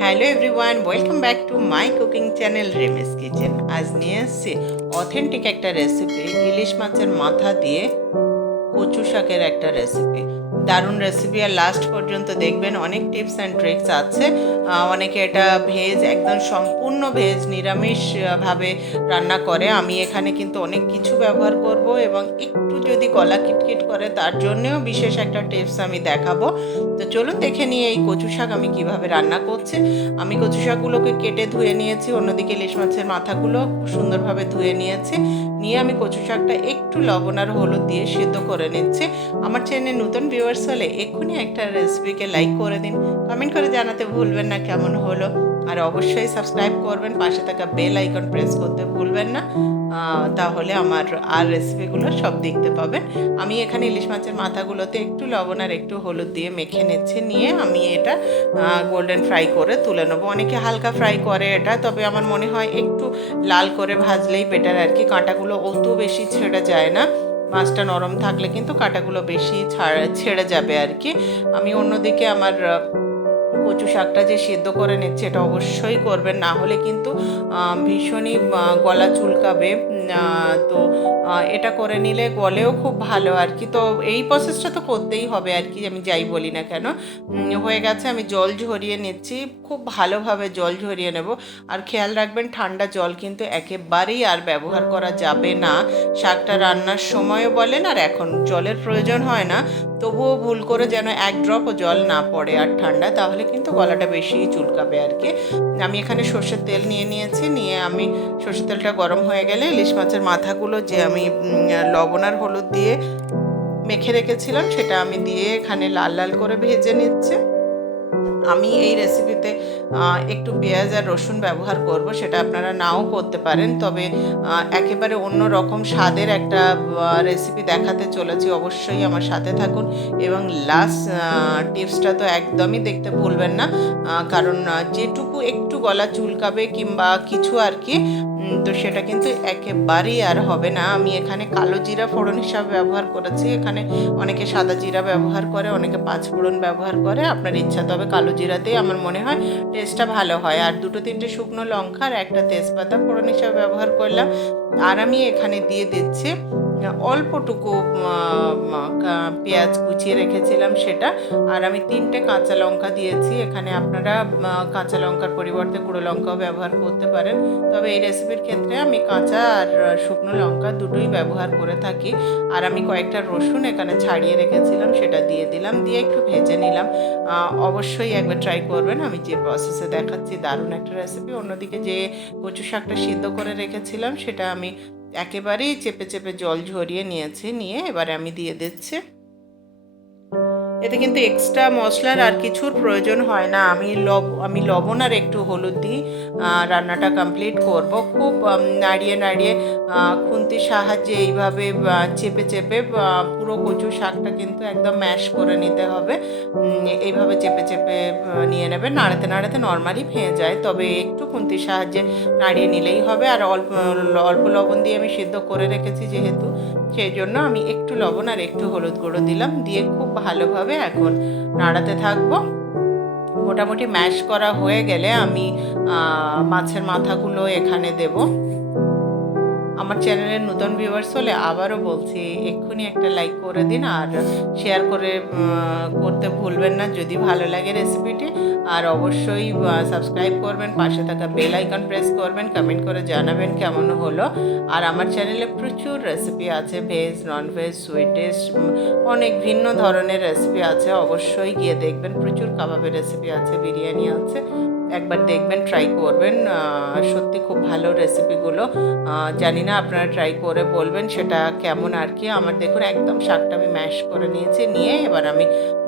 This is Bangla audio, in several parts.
Hello everyone welcome back to my cooking channel রেমেস kitchen আজ নিয়ে এসছি অথেন্টিক একটা রেসিপি ইলিশ মাছের মাথা দিয়ে কচু শাকের একটা রেসিপি দারুণ রেসিপি আর লাস্ট পর্যন্ত দেখবেন অনেক টিপস অ্যান্ড ট্রিক্স আছে। অনেকে এটা ভেজ একদম সম্পূর্ণ ভেজ নিরামিষভাবে রান্না করে। আমি এখানে কিন্তু অনেক কিছু ব্যবহার করব এবং একটু যদি গলা কিটকিট করে, তার জন্যেও বিশেষ একটা টিপস আমি দেখাবো। তো চলুন দেখে নিয়ে এই কচু শাক আমি কীভাবে রান্না করছি। আমি কচু শাকগুলোকে কেটে ধুয়ে নিয়েছি, অন্যদিকে ইলিশ মাছের মাথাগুলো খুব সুন্দরভাবে ধুয়ে নিয়েছি। নিয়ে আমি কচু শাকটা একটু লবণ আর হলুদ দিয়ে সিদ্ধ করে নিচ্ছি। আমার চ্যানেলে নতুন ভিউয়ার্স হলে এক্ষুনি একটা রেসিপিকে লাইক করে দিন। কমেন্ট করে জানাতে ভুলবেন না কেমন হলো। আর অবশ্যই সাবস্ক্রাইব করবেন, পাশে থাকা বেল আইকন প্রেস করতে ভুলবেন না। তাহলে আমার আর রেসিপিগুলো সব দেখতে পাবেন। আমি এখানে ইলিশ মাছের মাথাগুলোতে একটু লবণ আর একটু হলুদ দিয়ে মেখে নিচ্ছি, নিয়ে আমি এটা গোল্ডেন ফ্রাই করে তুলে নেব। অনেকে হালকা ফ্রাই করে এটা, তবে আমার মনে হয় একটু লাল করে ভাজলেই বেটার আর কি। কাঁটাগুলো অত বেশি ছেড়ে যায় না। মাছটা নরম থাকলে কিন্তু কাঁটাগুলো বেশি ছাড়, ছেড়ে যাবে আর কি। আমি অন্যদিকে আমার কচু শাকটা যে সেদ্ধ করে নিচ্ছে, এটা অবশ্যই করবেন। না হলে কিন্তু ভীষণই গলা চুলকাবে। তো এটা করে নিলে গলেও খুব ভালো আর কি। তো এই প্রসেসটা তো করতেই হবে আর কি, আমি যাই বলি না কেন। হয়ে গেছে, আমি জল ঝরিয়ে নিচ্ছি, খুব ভালোভাবে জল ঝরিয়ে নেব। আর খেয়াল রাখবেন, ঠান্ডা জল কিন্তু একেবারেই আর ব্যবহার করা যাবে না। শাকটা রান্নার সময়ও বলেন, আর এখন জলের প্রয়োজন হয় না। তবুও ভুল করে যেন এক ড্রপও জল না পড়ে আর ঠান্ডা, তাহলে কিন্তু গলাটা বেশি চুলকাবে আর কি। আমি এখানে সর্ষের তেল নিয়ে নিয়েছি, নিয়ে আমি সর্ষের তেলটা গরম হয়ে গেলে ইলিশ মাছের মাথাগুলো যে আমি লবণ আর হলুদ দিয়ে মেখে রেখেছিলাম, সেটা আমি দিয়ে এখানে লাল লাল করে ভেজে নিচ্ছে। আমি এই রেসিপিতে একটু পেঁয়াজ আর রসুন ব্যবহার করব, সেটা আপনারা নাও করতে পারেন। তবে একেবারে অন্য রকম স্বাদের একটা রেসিপি দেখাতে চলেছি, অবশ্যই আমার সাথে থাকুন। এবং লাস্ট টিপসটা তো একদমই দেখতে ভুলবেন না কারণ যেটুকু একটু গলা চুলকাবে কিংবা কিছু আর কি তো সেটা কিন্তু একেবারেই আর হবে না। আমি এখানে কালো জিরা ফোড়ন হিসাবে ব্যবহার করেছি। এখানে অনেকে সাদা জিরা ব্যবহার করে, অনেকে পাঁচ ফোড়ন ব্যবহার করে। আপনার ইচ্ছা তবে কালো জিরাতেই আমার মনে হয় টেস্টটা ভালো হয়। আর দুটো তিনটে শুকনো লঙ্কা আর একটা তেজপাতা ফোড়ন হিসাবে ব্যবহার করলাম। আর আমি এখানে দিয়ে দিচ্ছি অল্পটুকু পেঁয়াজ কুচিয়ে রেখেছিলাম সেটা। আর আমি তিনটে কাঁচা লঙ্কা দিয়েছি। এখানে আপনারা কাঁচা লঙ্কার পরিবর্তে গুঁড়ো লঙ্কাও ব্যবহার করতে পারেন। তবে এই রেসিপির ক্ষেত্রে আমি কাঁচা আর শুকনো লঙ্কা দুটোই ব্যবহার করে থাকি। আর আমি কয়েকটা রসুন এখানে ছাড়িয়ে রেখেছিলাম, সেটা দিয়ে দিলাম। দিয়ে একটু ভেজে নিলাম। অবশ্যই একবার ট্রাই করবেন। আমি যে প্রসেসে দেখাচ্ছি, দারুণ একটা রেসিপি অন্যদিকে যে কচু শাকটা সিদ্ধ করে রেখেছিলাম, সেটা আমি একেবারেই চেপে চেপে জল ঝরিয়ে নিয়েছে নিয়ে এবারে আমি দিয়ে দিচ্ছি। এতে কিন্তু এক্সট্রা মশলার আর কিছুর প্রয়োজন হয় না। আমি লব, আমি লবণ আর একটু হলুদ দিই রান্নাটা কমপ্লিট করব। খুব নাড়িয়ে নাড়িয়ে খুন্তির সাহায্যে এইভাবে চেপে চেপে পুরো কচু শাকটা কিন্তু একদম ম্যাশ করে নিতে হবে। এইভাবে চেপে চেপে নিয়ে নেবে নাড়াতে নাড়াতে নর্মালি ভেঙে যায়। তবে একটু খুন্তির সাহায্যে নাড়িয়ে নিলেই হবে। আর অল্প অল্প লবণ দিয়ে আমি সিদ্ধ করে রেখেছি যেহেতু, সেই জন্য আমি একটু লবণ আর একটু হলুদ গুঁড়ো দিলাম। দিয়ে খুব ভালোভাবে এখন নাড়াতে থাকব। মোটামুটি ম্যাশ করা হয়ে গেলে আমি মাছের মাথাগুলো এখানে দেব। আমার চ্যানেলের নতুন ভিউয়ার্স হলে আবারও বলছি, এক্ষুনি একটা লাইক করে দিন আর শেয়ার করে করতে ভুলবেন না যদি ভালো লাগে রেসিপিটি আর অবশ্যই সাবস্ক্রাইব করবেন, পাশে থাকা বেল আইকন প্রেস করবেন কমেন্ট করে জানাবেন কেমন হলো। আর আমার চ্যানেলে প্রচুর রেসিপি আছে ভেজ নন ভেজ সুইট অনেক ভিন্ন ধরনের রেসিপি আছে। অবশ্যই গিয়ে দেখবেন, প্রচুর কাবাবের রেসিপি আছে, বিরিয়ানি আছে। একবার দেখবেন ট্রাই করবেন। সত্যি খুব ভালো রেসিপিগুলো জানি না আপনারা ট্রাই করে বলবেন সেটা কেমন আর কি। আমার দেখুন একদম শাকটা আমি ম্যাশ করে নিয়েছি, নিয়ে এবার আমি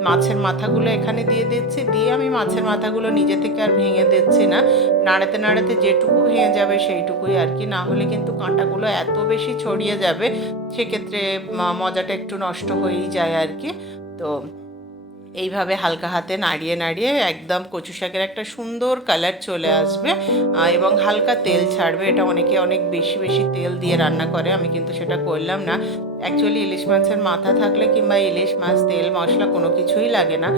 মাছের মাথাগুলো এখানে দিয়ে দিচ্ছি। দিয়ে আমি মাছের মাথাগুলো নিজে থেকে আর ভেঙে দিচ্ছি না। নাড়াতে নাড়াতে যেটুকু ভেঙে যাবে সেইটুকুই আর কি। না হলে কিন্তু কাঁটাগুলো এত বেশি ছড়িয়ে যাবে, সেক্ষেত্রে মজাটা একটু নষ্ট হয়েই যায় আর কি। তো এইভাবে হালকা হাতে নাড়িয়ে নাড়িয়ে একদম কচু শাকের একটা সুন্দর কালার চলে আসবে এবং হালকা তেল ছাড়বে। এটা অনেকে অনেক বেশি বেশি তেল দিয়ে রান্না করে, আমি কিন্তু সেটা করলাম না। অ্যাকচুয়ালি ইলিশ মাছের মাথা থাকলে কিংবা ইলিশ মাছ, তেল, মশলা কোনো কিছুই লাগে না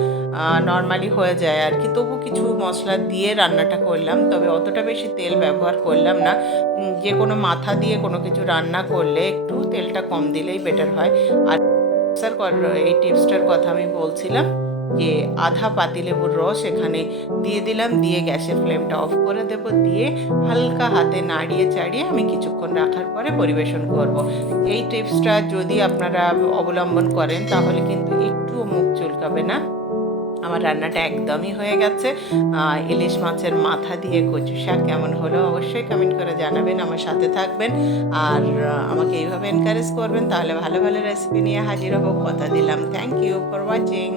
নর্মালি হয়ে যায় আর কি। তবু কিছু মশলা দিয়ে রান্নাটা করলাম, তবে অতটা বেশি তেল ব্যবহার করলাম না। যে কোনো মাথা দিয়ে কোনো কিছু রান্না করলে একটু তেলটা কম দিলেই বেটার হয়। আর এই টিপসটার কথা আমি বলছিলাম যে আধা পাতিলেবুর রস এখানে দিয়ে দিলাম, দিয়ে গ্যাসের ফ্লেমটা অফ করে দেব, দিয়ে হালকা হাতে নাড়িয়ে চাড়িয়ে আমি কিছুক্ষণ রাখার পরে পরিবেশন করব। এই টিপসটা যদি আপনারা অবলম্বন করেন তাহলে কিন্তু একটুও মুখ চুলকাবে না আমার রান্নাটা একদমই হয়ে গেছে। ইলিশ মাছের মাথা দিয়ে কচু শাক কেমন হলো অবশ্যই কমেন্ট করে জানাবেন, আমার সাথে থাকবেন। আর আমাকে এইভাবে এনকারেজ করবেন, তাহলে ভালো ভালো রেসিপি নিয়ে হাজির হব। কথা দিলাম। Thank you for watching